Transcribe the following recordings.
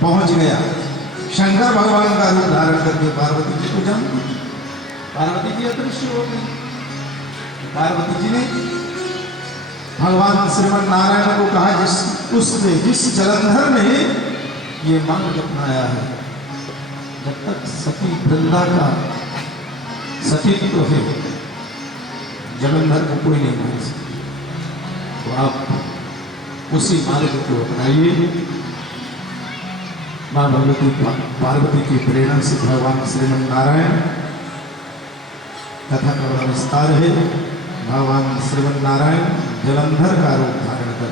पहुंच गया। शंकर भगवान का रूप धारण करके पार्वती जी को जान दी। पार्वती जी अदृश्य हो गई। पार्वती जी ने भगवान श्रीमन नारायण को कहा, जिस जलंधर ने ये मंत्र अपनाया है, जब तक सती वृंदा का सतीत्व है, जलंधर को कोई नहीं मार सकता। तो आप उसी मार्ग को अपनाइए। मां भगवती पार्वती की प्रेरणा से भगवान श्रीमन नारायण, कथा का बड़ा विस्तार है। भगवान श्रीमन नारायण जलंधर का रूप धारण कर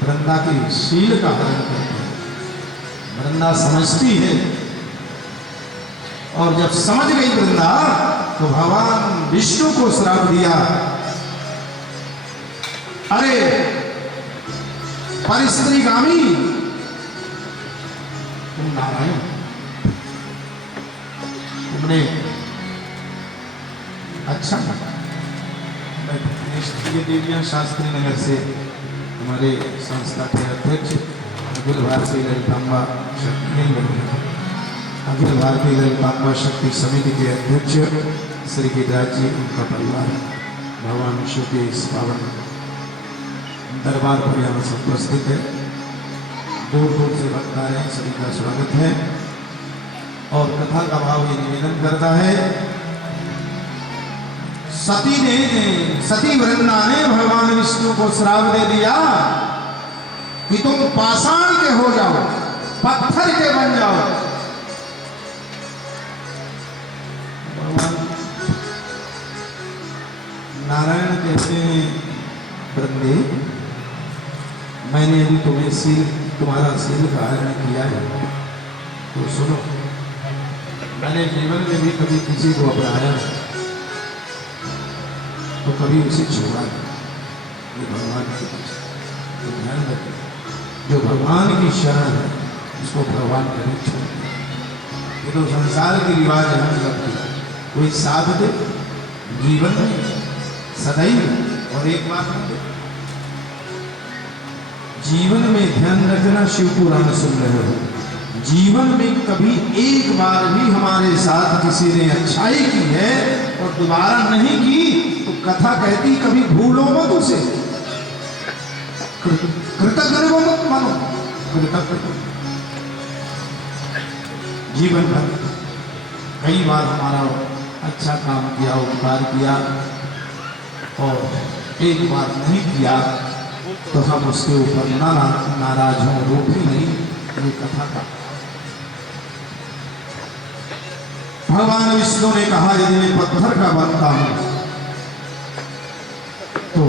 वृंदा के शील का हरण करते हैं। वृंदा समझती है, और जब समझ गई वृंदा तो भगवान विष्णु को श्राप दिया, अरे परिस्त्रीगामी तुम नारायण, तुमने अच्छा देवियां शास्त्री नगर से हमारे संस्था के अध्यक्ष अखिल भारतीय ललितांबा शक्ति समिति के अध्यक्ष श्री गिरिराज जी, उनका परिवार भगवान विष्णु के इस पावन दरबार पर यहाँ से उपस्थित है। दूर दूर से भक्त आ रहे हैं, सभी का स्वागत है। और कथा का भाव ये निवेदन करता है, सती वृंदा ने भगवान विष्णु को श्राप दे दिया कि तुम पाषाण के हो जाओ, पत्थर के बन जाओ। भगवान नारायण कहते हैं, वृंदे मैंने यदि तुम्हारा शील का हरण किया है तो सुनो, मैंने जीवन में भी कभी किसी को अपनाया तो कभी उसे छोड़ा नहीं। ये भगवान की तो ध्यान रखें, जो भगवान की शरण है उसको भगवान कभी छोड़। ये तो संसार के रिवाज है, हम सब कोई साथ दे जीवन में सदैव। और एक बात जीवन में ध्यान रखना, शिव पुराण सुन रहे हो, जीवन में कभी एक बार भी हमारे साथ किसी ने अच्छाई की है और दोबारा नहीं की तो कथा कहती कभी भूलो मत उसे, कृतज्ञ मत मानो, कृतज्ञ। जीवन भर कई बार हमारा अच्छा काम किया, उपकार किया, और एक बार नहीं किया तो हम उसके ऊपर नाराज हों, रूप ही नहीं। ये कथा का भगवान विष्णु ने कहा, यदि मैं पत्थर का बनता हूं तो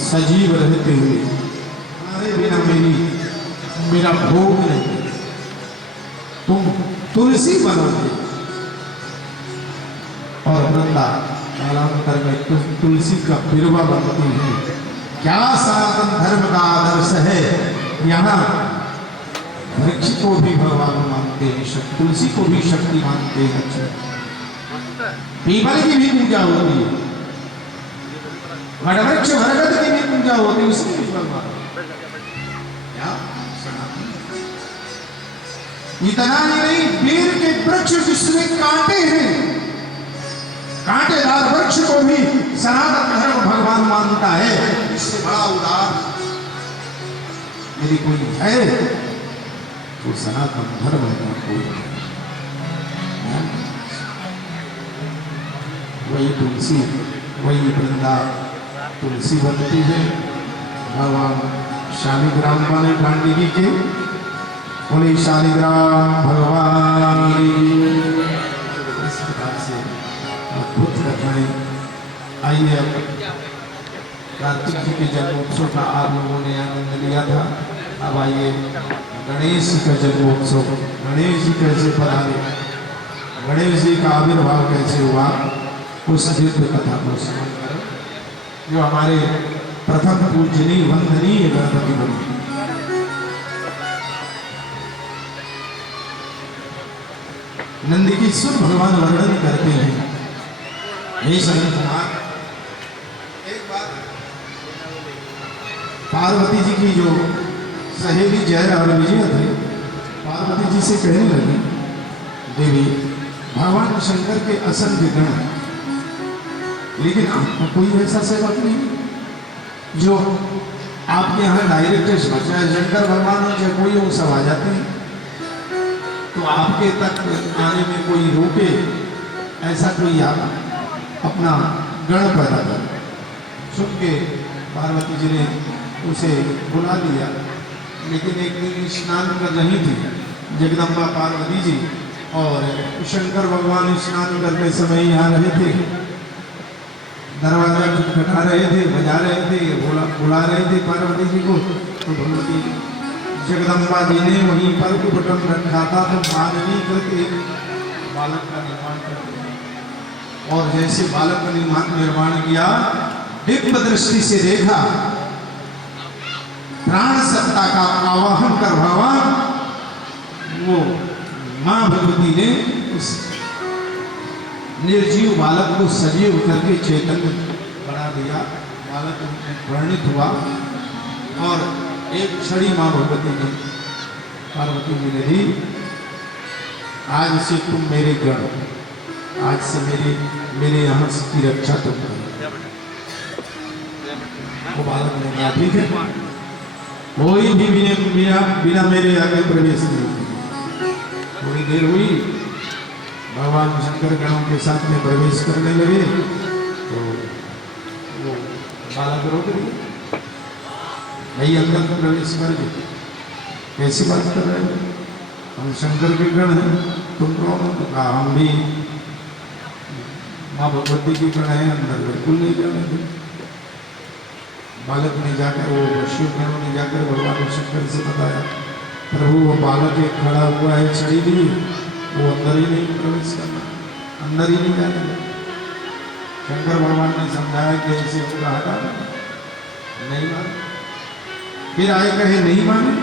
सजीव रहते हुए तुम्हारे बिना मेरा भोग नहीं, तुम तुलसी बनोगे। और वृंदा कालांतर में तुलसी का बिरवा बनती है। क्या सनातन धर्म का आदर्श है, यहाँ वृक्ष को भी भगवान मानते हैं, तुलसी को भी शक्ति मानते हैं, पीपल की भी पूजा होती है, वटवृक्ष बरगद की भी पूजा होती है, उसकी भी भगवान। इतना ही नहीं, बेर के वृक्ष जिसमें कांटे हैं, कांटेदार वृक्ष को भी सनातन धर्म भगवान मानता है। इससे बड़ा उदार यदि कोई है तो सनातन धर्म का कोई वही तुलसी, वही वृंदा तुलसी बनती है। भगवान शालिग्राम वाले पांडिगी के बोले शालिग्राम भगवान। इस प्रकार से अद्भुत कथाएं। आइए, अब कार्तिक जी के जन्मोत्सव का आप लोगों ने आनंद लिया था। अब आइए गणेश जी का जन्मोत्सव, गणेश जी कैसे पधारे, गणेश जी का आविर्भाव कैसे हुआ, उस दिव्य कथा को श्रवण करो, जो हमारे प्रथम पूजनीय वंदनीय गणपति बने। नंदकिशोर भगवान वर्णन करते हैं, हे सनत कुमार, एक बात पार्वती जी की जो सहेली जया और विजय थे, पार्वती जी से कहने लगी, देवी भगवान शंकर के असंख्य गण, लेकिन आपका कोई ऐसा सेवक नहीं जो आपके यहाँ डायरेक्ट चाहे शंकर भगवान हो चाहे कोई हो, सब आ जाते हैं, तो आपके तक आने में कोई रोके, ऐसा कोई आप अपना गण पैदा कर। सुन के पार्वती जी ने उसे बुला लिया, लेकिन एक दिन स्नान कर रही थी जगदम्बा पार्वती जी और शंकर भगवान स्नान करते समय यहाँ रहे थे, दरवाजा खटखटा रहे थे, बजा रहे थे, बुला रहे थे पार्वती जी को। तो भगवती जगदम्बा जी ने वहीं पर उपटन रखा था, तो मानवी करके बालक का निर्माण कर, और जैसे बालक का निर्माण किया, दिव्य दृष्टि से देखा, प्राण सत्ता का आवाहन कर भगवान वो मां भगवती ने उस निर्जीव बालक को सजीव करके चैतन्य बना दिया। बालक वर्णित हुआ और एक क्षणी मां भगवती ने पार्वती जी ने दी, आज से तुम मेरे गण, आज से मेरे यहाँ की रक्षा तुम करो। वो बालक ने कहा ठीक है, कोई भी बिना मेरे आगे प्रवेश नहीं। थोड़ी देर हुई, भगवान शंकर गणों के साथ में प्रवेश करने लगे, तो वो बालक रोक दिए, नहीं अंदर प्रवेश कर गए। कैसी बात कर रहे हो, हम शंकर के गण हैं, तुम कौन हो? तो कहा हम भी माँ भगवती की गण है, अंदर बिल्कुल नहीं जाने दे। बालक ने जाकर, वो शिव गणों ने जाकर भगवान शंकर से बताया, प्रभु वो बालक एक खड़ा हुआ है छड़ी लिए, वो अंदर ही नहीं प्रवेश करना, अंदर ही नहीं जाने देगा। शंकर भगवान ने समझाया कि ऐसे होगा, हटा नहीं माने, फिर आए कहे नहीं माने।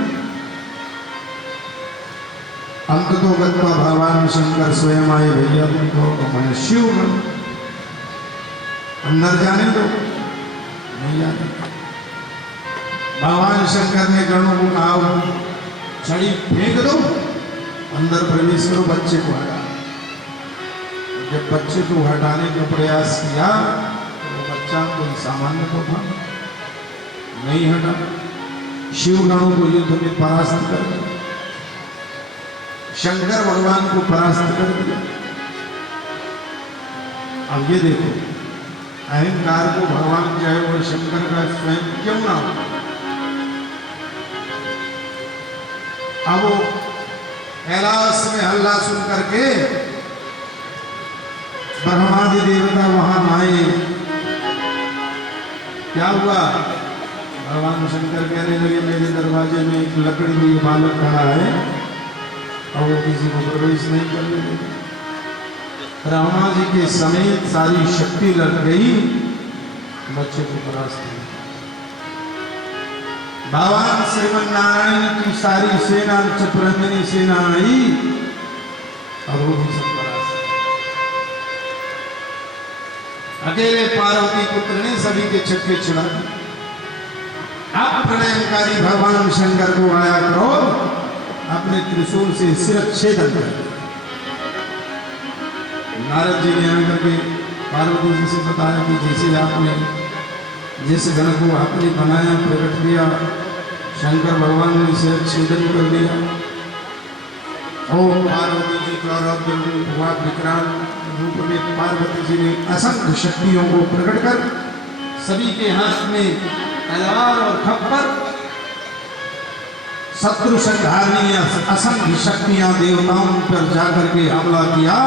अंत तो गत्वा भगवान शंकर स्वयं आए, भैया तुमको मैं शिव हूं, अंदर जाने दो, नहीं जाने। भगवान शंकर ने गणों को कहा, छड़ी फेंक दो, अंदर प्रवेश करो, बच्चे को हटा। जब बच्चे को हटाने का प्रयास किया, तो बच्चा कोई सामान्य तो था नहीं, हटा। शिव गणों को युद्ध में परास्त कर दिया, शंकर भगवान को परास्त कर दिया। अब ये देखो, अहंकार को भगवान चाहे वो शंकर का स्वयं क्यों ना हो, अब वो कैलाश में हल्ला सुन करके ब्रह्मादि देवता वहां आए। क्या हुआ, भगवान शंकर कहने लगे, मेरे दरवाजे में एक लकड़ी में बालक खड़ा है और वो किसी को प्रवेश नहीं करने देगा। ब्रह्मा जी के समेत सारी शक्ति लग गई, बच्चे को परास्त किया। भगवान श्रीमन नारायण की सारी सेना, चतुरंगिनी सेना आई और वो भी सब परास्त। अकेले पार्वती पुत्र ने सभी के छक्के छुड़ा। अब प्रलयंकारी भगवान शंकर को आया क्रोध, अपने त्रिशूल से शिरच्छेदन कर दिया। नारद जी ने आकर के पार्वती जी से बताया कि जैसे आपने जिस गण को आपने बनाया, प्रकट किया, शंकर भगवान ने शिरच्छेदन कर दिया। ओ पार्वती जी का रौद्र रूप हुआ, विकराल रूप में पार्वती जी ने असंख्य शक्तियों को प्रकट कर सभी के हाथ में तलवार और खप्पर, शत्रु संहारणी असंख्य शक्तियां देवताओं पर जाकर के हमला किया।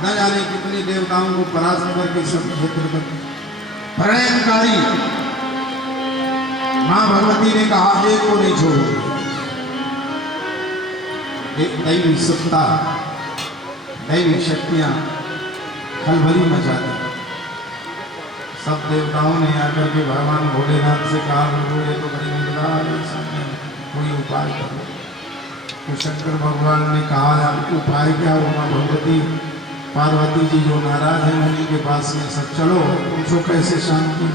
न जाने कितने देवताओं को परास्त करके सब क्षेत्र पर प्रलयंकारी मां भगवती ने कहा, एक को नहीं छोड़ो। एक दैवी सत्ता, दैवी शक्तियां खलबली मचा दी। सब देवताओं ने आकर के भगवान भोलेनाथ से कहा, ये तो बड़ी विपदा है, कोई उपाय करो। तो शंकर भगवान ने कहा, उपाय क्या होगा भगवती? पार्वती जी जो नाराज है उन्हीं के पास में सब चलो, पूछो कैसे शांति।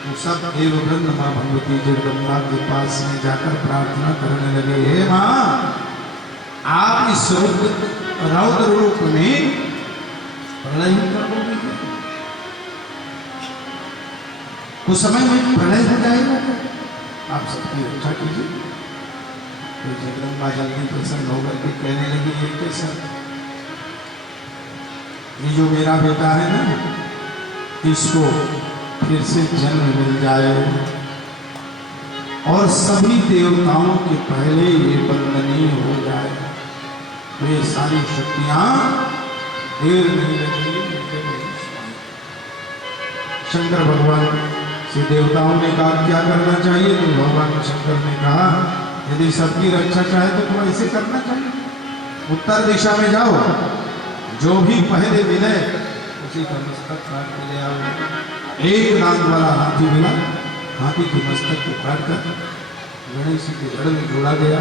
तो सब देव वृंद माँ भगवती जगदम्बा के पास में जाकर प्रार्थना करने लगे, हे माँ, आप इस रौद्र रूप में प्रलय कर दोगे, कुछ समय में प्रलय हो जाएगा, आप सबकी रक्षा कीजिए। तो जगदम्बा जल्दी प्रसन्न होकर के कहने लगी, ये कैसा, ये जो मेरा बेटा है ना, इसको फिर से जन्म मिल जाए और सभी देवताओं के पहले ये वंदनीय हो जाए, तो ये सारी शक्तियां देर नहीं लगेगी। शंकर भगवान से देवताओं ने कहा क्या करना चाहिए, तो भगवान शंकर ने कहा यदि सबकी रक्षा चाहे तो तुम ऐसे करना चाहिए, उत्तर दिशा में जाओ, जो भी पहले मिले उसी का मस्तक काट के ले आओ। एक दांत वाला हाथी मिला, हाथी के मस्तक को काट कर गणेश जी के जड़ में जोड़ा गया।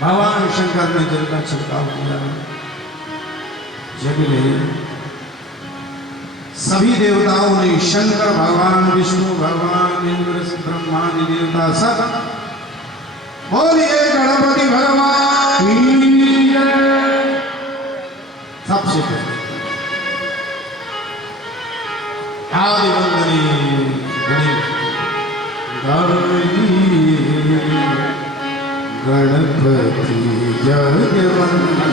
भगवान शंकर ने जल का छिड़काव किया, जग में सभी देवताओं ने, शंकर भगवान, विष्णु भगवान, इंद्र ब्रह्मादि देवता सब बोलिए गणपति भगवान की जय। सबसे पहले आदि वंदनीय गणेश गणपति जगवंदनीय